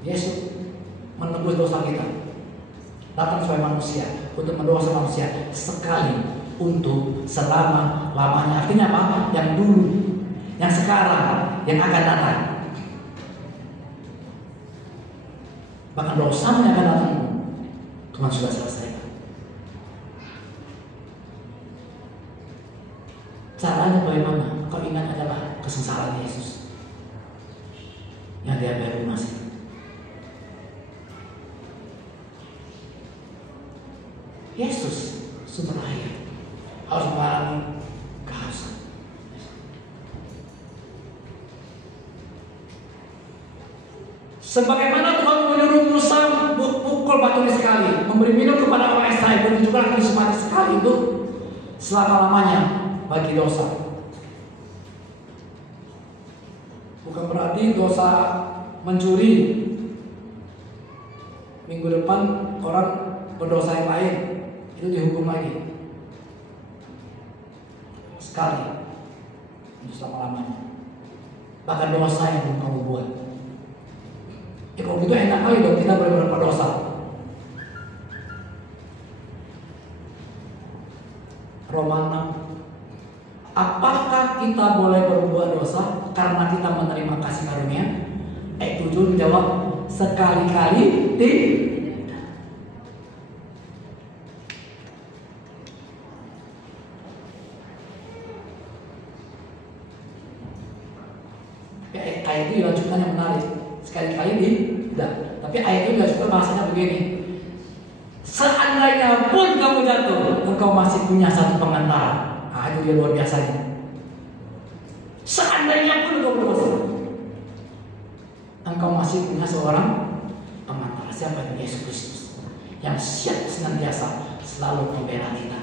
Yesus menebus dosa kita, datang sebagai manusia untuk mendosa manusia sekali untuk selama-lamanya. Artinya apa? Yang dulu, yang sekarang, yang akan datang. Bahkan dosa yang akan datang Tuhan sudah selesaikan. Caranya bagaimana? Kau ingat adalah kesengsaraan Yesus yang dia bayar lunas. Yesus sumber air harus mengalami kehausan. Sebagaimana Tuhan menyuruh Musa pukul batu ini sekali, memberi minum kepada orang Israel, menunjukkan kismati sekali itu selama-lamanya bagi dosa. Bukan berarti dosa mencuri minggu depan orang berdosa yang lain itu dihukum lagi sekali untuk selama-lamanya. Bahkan dosa yang belum kamu buat. Kalau gitu enak kali dong kita boleh berbuat dosa. Roma 6. Apakah kita boleh berbuat dosa karena kita menerima kasih karunia? Ayat 7 jawab sekali-kali tidak. Ayat itu dilanjutkan yang menarik. Sekali-kali tidak. Tapi ayat itu dilanjutkan bahasanya begini. Seandainya pun kamu jatuh, engkau masih punya satu pengantar. Itu dia luar biasanya. Seandainya pun engkau berdosa, engkau masih punya seorang pengantar. Siapa? Yesus Kristus yang siap senantiasa selalu membela kita.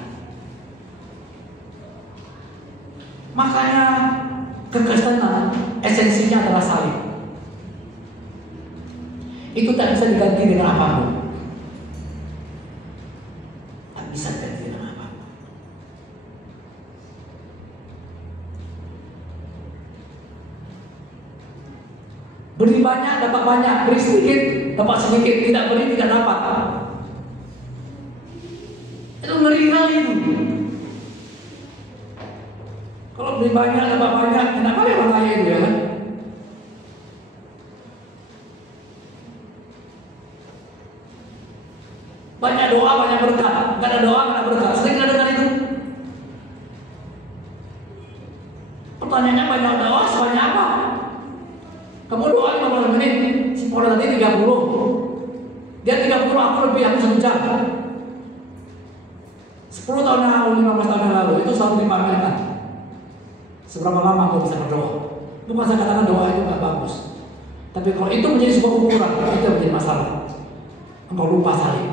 Makanya kekristenan esensinya adalah salib. Itu tak bisa diganti dengan apapun. Tak bisa diganti dengan apapun. Beri banyak dapat banyak, beri sedikit dapat sedikit, tidak beri tidak dapat. Itu ngeri kali itu. Kalau beri banyak dapat banyak, kenapa ya orang kaya itu ya kan? Banyak doa, banyak berkat. Gak ada doa, gak ada berkat. Sering gak dengar itu? Pertanyaannya banyak doa, sebanyak apa? Kamu doa 15 menit, si orang tadi 30. Dia 30, aku lebih, aku 1 jam. 10 tahun yang lalu, 15 tahun yang lalu, itu selalu dipamerkan. Seberapa lama kau bisa berdoa? Bukan saya katakan doa itu gak bagus. Tapi kalau itu menjadi sebuah ukuran, itu menjadi masalah. Engkau lupa salib.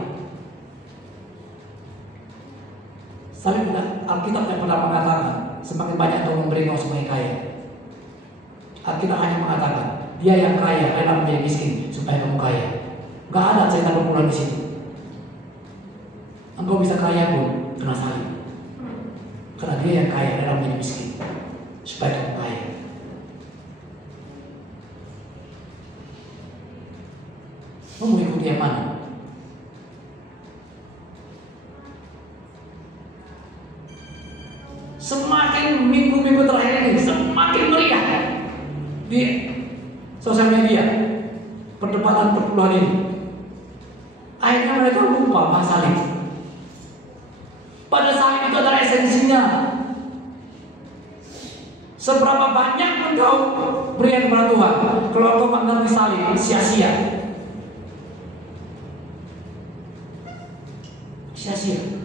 Salib Alkitab yang pernah mengatakan, semakin banyak kau memberi, kau semakin kaya. Alkitab hanya mengatakan, dia yang kaya rela menjadi miskin supaya kamu kaya. Gak ada cerita perpuluhan di situ. Engkau bisa kaya pun kena salib. Karena dia yang kaya rela menjadi miskin supaya kamu kaya. Mau mengikuti yang mana? Semakin minggu-minggu terakhir ini semakin meriah di sosial media perdebatan perpuluhan ini. Akhirnya mereka lupa masalah itu. Pada saat itu adalah esensinya. Seberapa banyak pun kau berikan kepada Tuhan, kalau kau mengerti salib sia-sia. Sia-sia.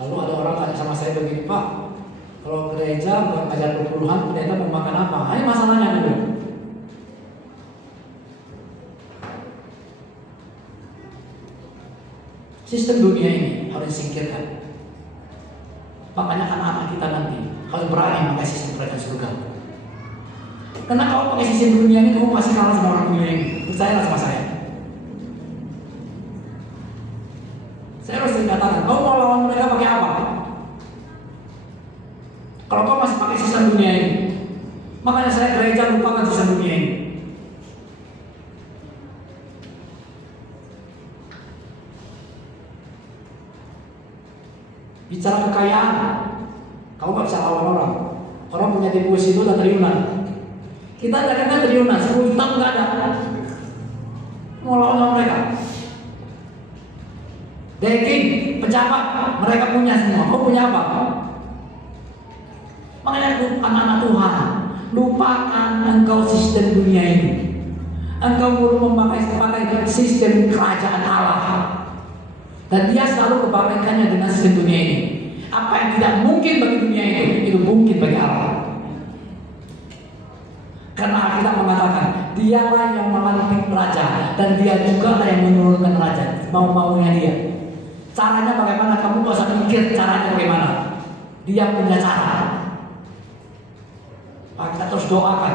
Lalu ada orang tanya sama saya begini, Pak, kalau gereja bukan ajar perpuluhan, pendeta mau makan apa? Ini masalahnya dulu. Sistem dunia ini harus disingkirkan. Makanya anak-anak kita nanti kalau berani pakai sistem kerajaan surga. Karena kalau pakai sistem dunia ini, kamu pasti kalah sama orang dunia ini. Percayalah sama saya. Saya harus sering katakan, kau mau lawan mereka pakai apa? Kalau kau masih pakai sistem dunia ini, makanya saya gereja lupakan sistem dunia ini. Bicara kekayaan, kau gak bisa lawan orang. Orang punya tipu itu dan triliunan. Kita dagangnya triliunan, 10 juta nggak ada. Mau lawan mereka? Daging, pejabat, mereka punya semua. Kau punya apa? Makanya anak-anak Tuhan, lupakan engkau sistem dunia ini. Engkau perlu memakai sistem kerajaan Allah. Dan dia selalu kebalikannya dengan sistem dunia ini. Apa yang tidak mungkin bagi dunia itu mungkin bagi Allah. Karena kita mengatakan, dialah yang melantik raja dan dia juga lah yang menurunkan raja. Mau-maunya dia. Caranya bagaimana? Kamu gak usah mikir caranya bagaimana. Dia punya cara. Maka kita terus doakan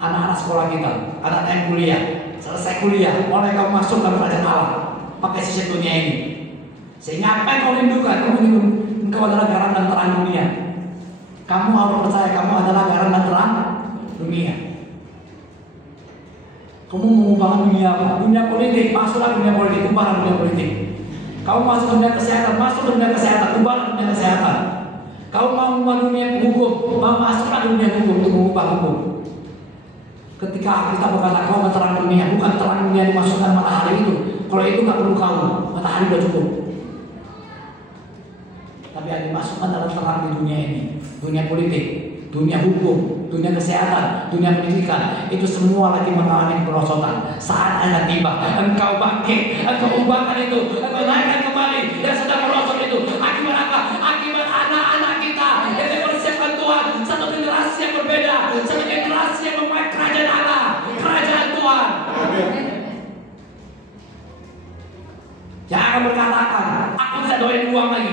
anak-anak sekolah kita, anak yang kuliah, selesai kuliah, mulai kamu masuk dalam kerajaan Allah, pakai sistem dunia ini. Sehingga apa yang kau rindukan, engkau adalah garam dan terang dunia. Kamu harus percaya kamu adalah garam dan terang dunia. Kamu mengubah dunia apa? Dunia politik, masuklah dunia politik, ubahlah dunia politik. Kamu masuk dunia kesehatan, masuk dunia kesehatan, ubahlah dunia kesehatan. Kau mau mengubah dunia hukum, mau masuklah dunia hukum untuk mengubah hukum. Ketika kita berkata kau terang dunia, bukan terang dunia dimasukkan matahari itu. Kalau itu nggak perlu kau, matahari sudah cukup. Tapi yang dimasukkan adalah terang di dunia ini, dunia politik, dunia hukum, dunia kesehatan, dunia pendidikan. Itu semua lagi mengalami kerosotan. Saat Anda tiba, engkau bangkit, engkau ubahkan itu, engkau naikkan kembali yang sedang merosot itu. Akibat apa? Akibat anak-anak kita yang dipersiapkan Tuhan, satu generasi yang berbeda, satu generasi yang memakai kerajaan Allah, kerajaan Tuhan. Tuhan. Jangan berkatakan, aku bisa doain uang lagi.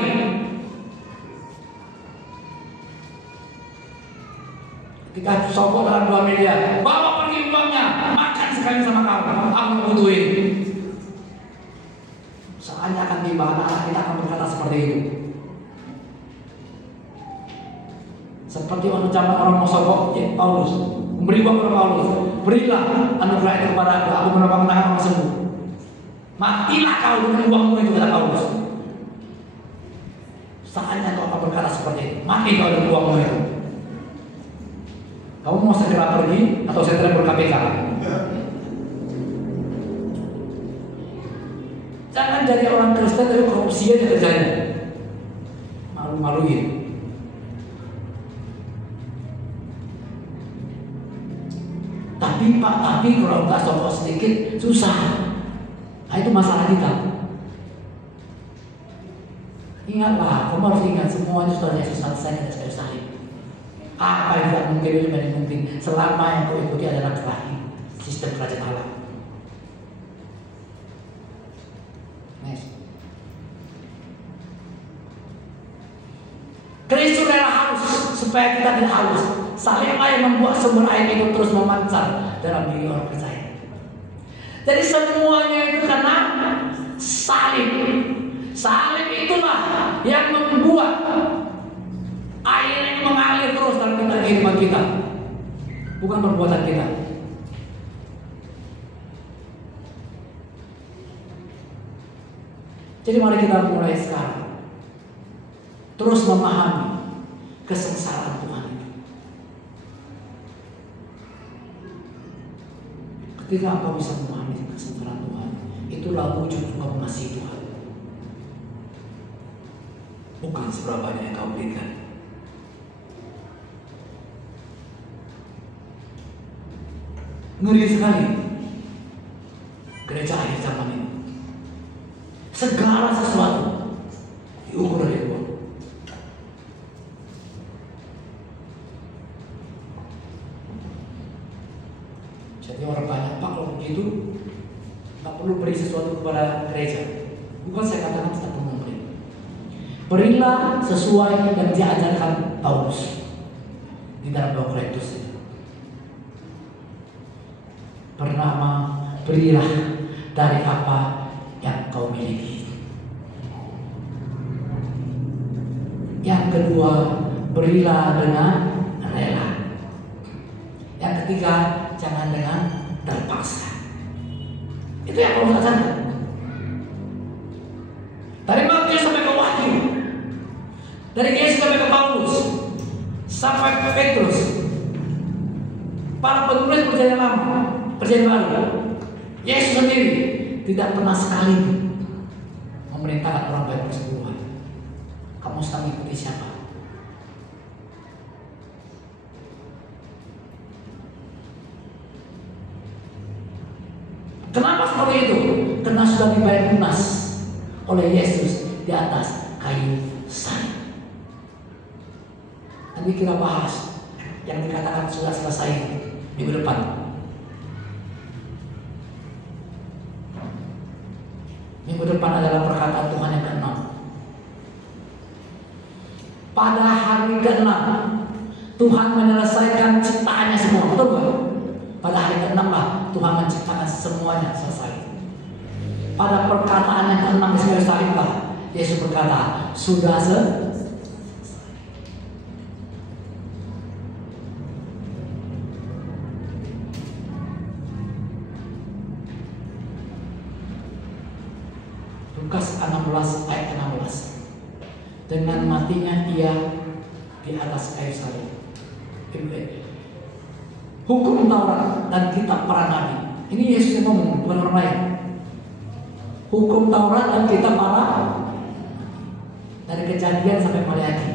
Ketika sokong dalam 2 miliar, bawa pergi uangnya, makan sekali sama kamu, aku butuhin. Saatnya akan tiba, anak kita akan berkata seperti itu. Seperti waktu zaman orang mau sokong Paulus, memberi uang kepada Paulus, berilah anugerah itu kepada aku menopang tangan orang sembuh. Matilah kau dengan uangmu itu, kata Paulus. Saatnya kau akan berkata seperti itu, mati kau dengan uangmu itu. Kamu mau segera pergi atau saya transfer KPK? Jangan jadi orang Kristen tapi korupsi aja kerjanya. Malu-maluin. Tapi kalau nggak sokong sedikit susah. Nah, itu masalah kita. Ingatlah, kamu harus ingat semuanya sudah Yesus selesai dan saya salib. Apa yang tidak mungkin itu menjadi mungkin selama yang kau ikuti adalah kelahi sistem kerajaan Allah. Next. Kristus adalah haus supaya kita tidak haus. Saliblah yang membuat sumber air itu terus memancar dalam diri orang percaya. Jadi semuanya itu karena salib. Salib itulah yang membuat air yang mengalir terus dalam kehidupan kita, bukan perbuatan kita. Jadi mari kita mulai sekarang terus memahami kesengsaraan Tuhan itu. Ketika engkau bisa memahami kesengsaraan Tuhan, itulah wujud engkau mengasihi Tuhan. Bukan seberapa banyak yang kau berikan. Ngeri sekali gereja akhir zaman ini. Segala sesuatu diukur oleh uang. Jadi orang banyak, Pak, kalau begitu nggak perlu beri sesuatu kepada gereja. Bukan saya katakan tidak perlu memberi. Berilah sesuai yang diajarkan Paulus di dalam 2 Korintus. Pertama, berilah dari apa yang kau miliki. Yang kedua, berilah dengan rela. Yang ketiga, jangan dengan terpaksa. Itu yang Paulus ajarkan. Dari Matius sampai ke Wahyu, dari Yesus sampai ke Paulus, sampai ke Petrus, para penulis perjanjian lama, perjanjian baru, Yesus sendiri tidak pernah sekali memerintahkan orang baik bersebelahan. Kamu sedang mengikuti siapa? Kenapa seperti itu? Karena sudah dibayar lunas oleh Yesus di atas kayu salib. Nanti kita bahas yang dikatakan sudah selesai minggu depan. Minggu depan adalah perkataan Tuhan yang ke-6. Pada hari ke-6 Tuhan menyelesaikan ciptaannya semua. Betul gak? Pada hari ke-6 lah Tuhan menciptakan semuanya selesai. Pada perkataan yang ke-6 di kayu salib lah Yesus berkata, sudah selesai. Lukas 16 ayat 16. Dengan matinya ia di atas kayu salib. Hukum Taurat dan kitab para nabi. Ini Yesus yang ngomong, bukan orang lain. Hukum Taurat dan kitab para, dari Kejadian sampai Maleakhi.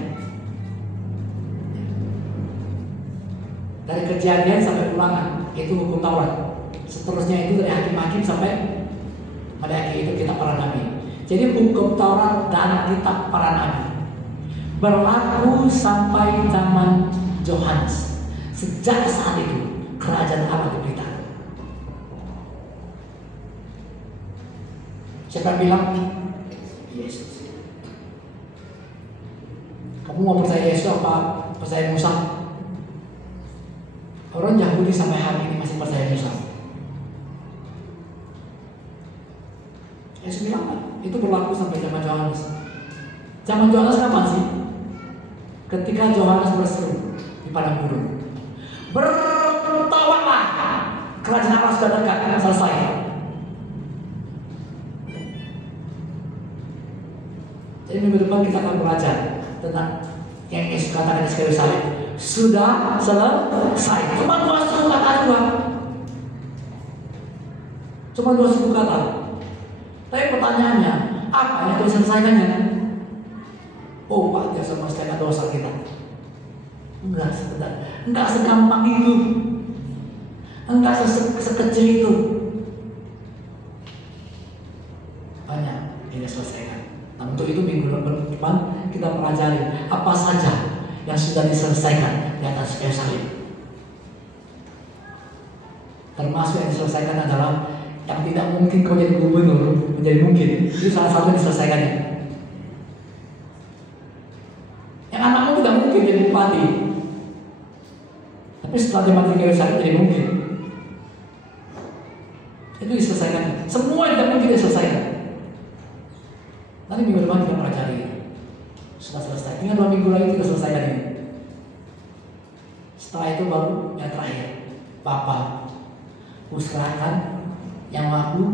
Dari Kejadian sampai Ulangan itu hukum Taurat. Seterusnya itu dari Hakim-Hakim sampai Maleakhi itu kitab para nabi. Jadi hukum Taurat dan kitab para nabi berlaku sampai zaman Yohanes. Sejak saat itu kerajaan Allah diberitakan. Siapa yang bilang? Yesus. Kamu mau percaya Yesus apa percaya Musa? Orang Yahudi sampai hari ini masih percaya Musa. Yesus bilang kan, itu berlaku sampai zaman Yohanes. Zaman Yohanes kapan sih? Ketika Yohanes berseru di padang gurun, bertawalah, kerajaan Allah sudah dekat, selesai. Jadi minggu depan kita akan belajar tentang yang Yesus katakan di Yerusalem, sudah selesai. Cuma 2 suku kata doang. Cuma 2 suku kata. Tapi pertanyaannya, apa yang harus diselesaikannya? Oh Pak, dia selesaikan dosa kita. Enggak sekedar, enggak segampang itu, enggak sekecil itu. Banyak yang diselesaikan. Nah, untuk itu minggu depan kita pelajari apa saja yang sudah diselesaikan di atas Yerusalem. Termasuk yang diselesaikan adalah yang tidak mungkin kau jadi gubernur menjadi mungkin. Itu salah satu yang diselesaikannya. Yang anakmu tidak mungkin jadi bupati, tapi setelah dia mati ke Yerusalem jadi mungkin. Itu diselesaikan. Semua yang tidak mungkin diselesaikan. Nanti minggu depan kita pelajari. Sudah selesai. Tinggal 2 minggu lagi kita selesaikan ini. Setelah itu baru yang terakhir, Bapa, serahkan yang aku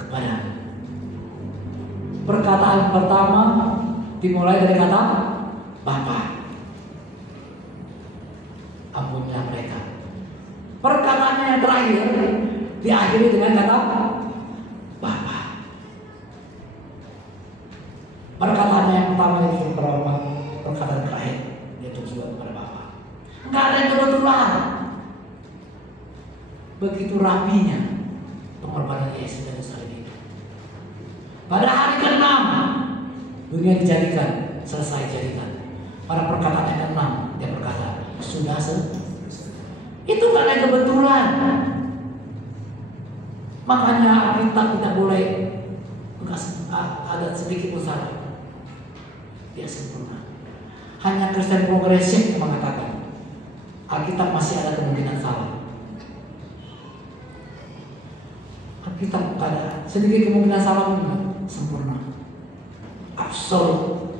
kepada. Perkataan pertama dimulai dari kata Bapa. Ampunilah mereka. Perkataannya yang terakhir diakhiri dengan kata Bapa. Perkataannya yang pertama itu berapa? Perkataan terakhir yaitu juga kepada Bapa. Enggak ada yang kebetulan. Begitu rapinya pengorbanan Yesus dan Yerusalem itu. Pada hari ke-6 dunia dijadikan, selesai jadikan. Pada perkataan yang ke-6 dia berkata, sudah selesai. Itu karena kebetulan. Makanya Alkitab tidak boleh ada sedikit pun salah. Dia sempurna. Hanya Kristen progresif yang mengatakan Alkitab masih ada kemungkinan salah. Kita ada sedikit kemungkinan salah pun sempurna, absolut.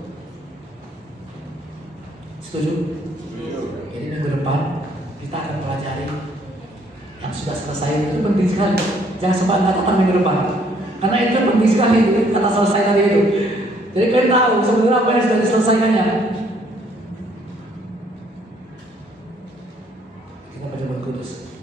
Setuju? Jadi minggu depan kita akan pelajari yang sudah selesai. Itu penting sekali. Jangan sempat katakan minggu depan, karena itu penting sekali kata selesai tadi itu. Jadi kalian tahu sebenarnya apa yang sudah diselesaikannya. Kita baca Al Kudus.